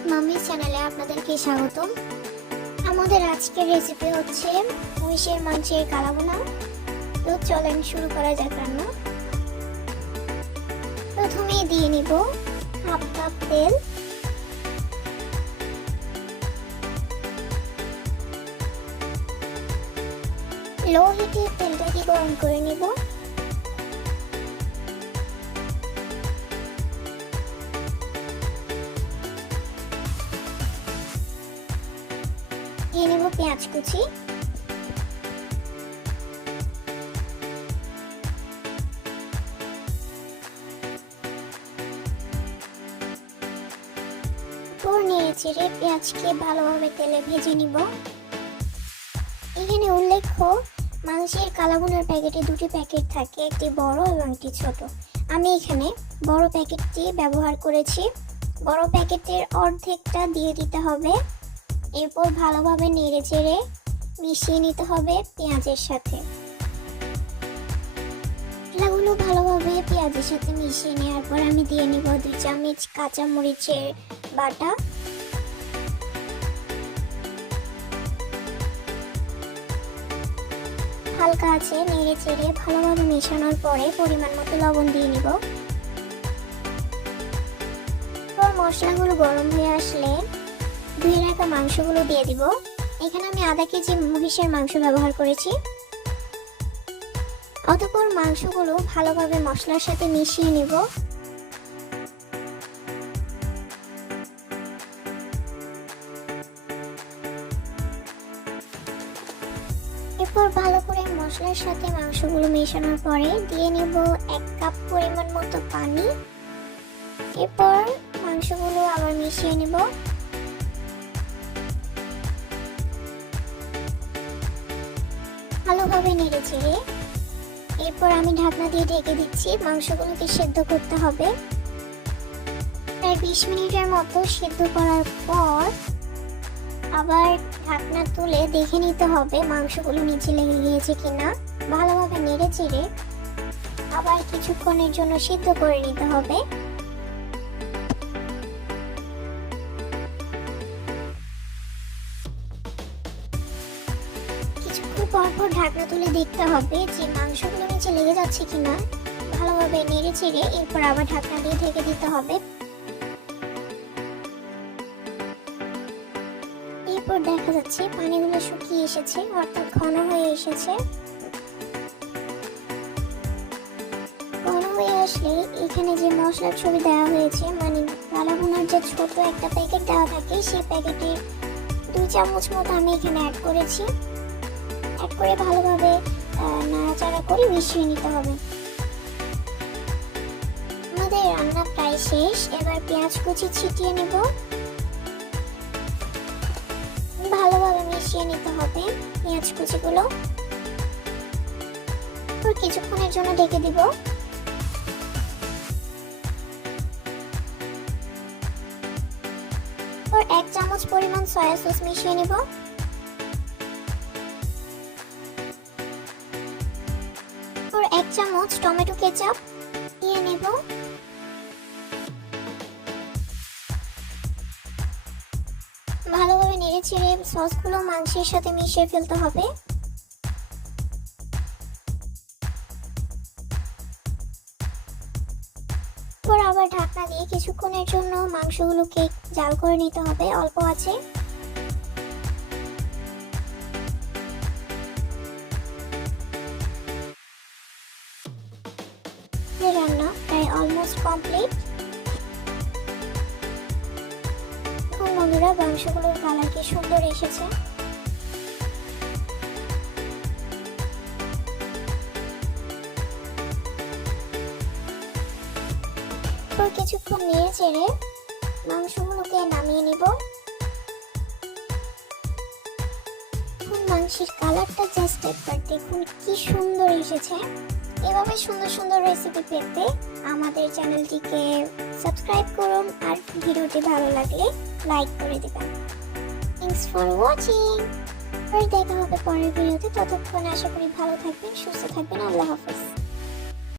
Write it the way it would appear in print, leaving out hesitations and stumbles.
With mummy চ্যানেলে আপনাদেরকে স্বাগতম। আমাদের আজকের রেসিপি হচ্ছে মহিষের মাংসের কালাভুনা। তো চলেন শুরু করা যাক রান্না। প্রথমে দিয়ে নিব হাফ কাপ তেল, লো হিটে তেলটাকে গরম করে নিব। দিয়ে নেব পেঁয়াজ কুচি, নেড়ে চেড়ে পেঁয়াজকে ভালোভাবে তেলে ভেজে নিব। এখানে উল্লেখ্য, মাংসের কালাভুনার প্যাকেটে দুটি প্যাকেট থাকে, একটি বড় এবং একটি ছোট। আমি এখানে বড় প্যাকেটটি ব্যবহার করেছি। বড় প্যাকেটের অর্ধেকটা দিয়ে দিতে হবে। এরপর ভালোভাবে নেড়ে চেড়ে মিশিয়ে নিতে হবে পেঁয়াজের সাথে। এগুলো ভালোভাবে পেঁয়াজের সাথে মিশিয়ে নেওয়ার পর আমি দিয়ে নিব 2 চামচ কাঁচা মরিচের বাটা, হালকা আছে নেড়ে চেড়ে ভালোভাবে মেশানোর পরে পরিমাণ মতো লবণ দিয়ে নিব। মশলাগুলো গরম হয়ে আসলে ধুয়ে রাখা মাংসগুলো দিয়ে দিব। এখানে আমি আধা কেজি মহিষের মাংস ব্যবহার করেছি। অতঃপর মাংসগুলো ভালোভাবে মশলার সাথে মিশিয়ে নিব। এরপর ভালো করে মশলার সাথে মাংসগুলো মেশানোর পরে দিয়ে নিব 1 কাপ পরিমাণ মতো পানি। এরপর মাংসগুলো আবার মিশিয়ে নিব। ভালোভাবে নেড়ে চেড়ে এরপর আমি ঢাকনা দিয়ে ঢেকে দিচ্ছি। মাংসগুলোকে সেদ্ধ করতে হবে। প্রায় 20 মিনিটের মতো সেদ্ধ করার পর আবার ঢাকনা তুলে দেখে নিতে হবে মাংসগুলো নিচে লেগে গিয়েছে কিনা। ভালোভাবে নেড়ে চেড়ে আবার কিছুক্ষণের জন্য সিদ্ধ করে নিতে হবে। কিছুক্ষণ পর ঢাকনা তুলে দেখতে হবে যে মাংসগুলো নিচে লেগে যাচ্ছে কিনা। ভালোভাবে নেড়ে চেড়ে এরপর আবার ঢাকনা দিয়ে ঢেকে দিতে হবে। এরপর দেখা যাচ্ছে পানিগুলো শুকিয়ে এসেছে, অর্থাৎ ঘন হয়ে এসেছে। ঘন হয়ে আসলে এখানে যে মশলার ছবি দেওয়া হয়েছে, মানে কালাভুনার যে ছোট একটা প্যাকেট দেওয়া থাকে, সেই প্যাকেটের 2 চামচ মতো আমি এখানে অ্যাড করেছি। অ্যাড করে ভালোভাবে নাড়াচাড়া করে মিশিয়ে নিতে হবে। আমাদের রান্না প্রায় শেষ। এবার পেঁয়াজ কুচি ছিটিয়ে নেব। ভালোভাবে মিশিয়ে নিতে হবে পেঁয়াজ কুচিগুলো। কিছুক্ষণের জন্য ঢেকে দিব। 1 চামচ পরিমাণ সয়া সস মিশিয়ে নিব। 1 চামচ টমেটো কেচাপ দিয়ে নেব। ভালোভাবে নেড়ে চেড়ে সসগুলো মাংসের সাথে মিশিয়ে ফেলতে হবে। পর আবার ঢাকনা দিয়ে কিছুক্ষণের জন্য মাংসগুলোকে জাল করে নিতে হবে অল্প আঁচে। রান্না প্রায় অলমোস্ট কমপ্লিট। বন্ধুরা, মাংসগুলোর কালার কি সুন্দর এসেছে। কিছুক্ষণ নেড়ে চেড়ে মাংসগুলোকে নামিয়ে নিব। মাংসের কালারটা জাস্ট একবার দেখুন কি সুন্দর এসেছে। এভাবে সুন্দর সুন্দর রেসিপি পেতে আমাদের চ্যানেলটিকে সাবস্ক্রাইব করুন, আর ভিডিওটি ভালো লাগলে লাইক করে দিবেন। Thanks for watching. দেখা হবে পরের ভিডিওতে। ততক্ষণ আশা করি ভালো থাকবেন, সুস্থ থাকবেন। আল্লাহ হাফেজ।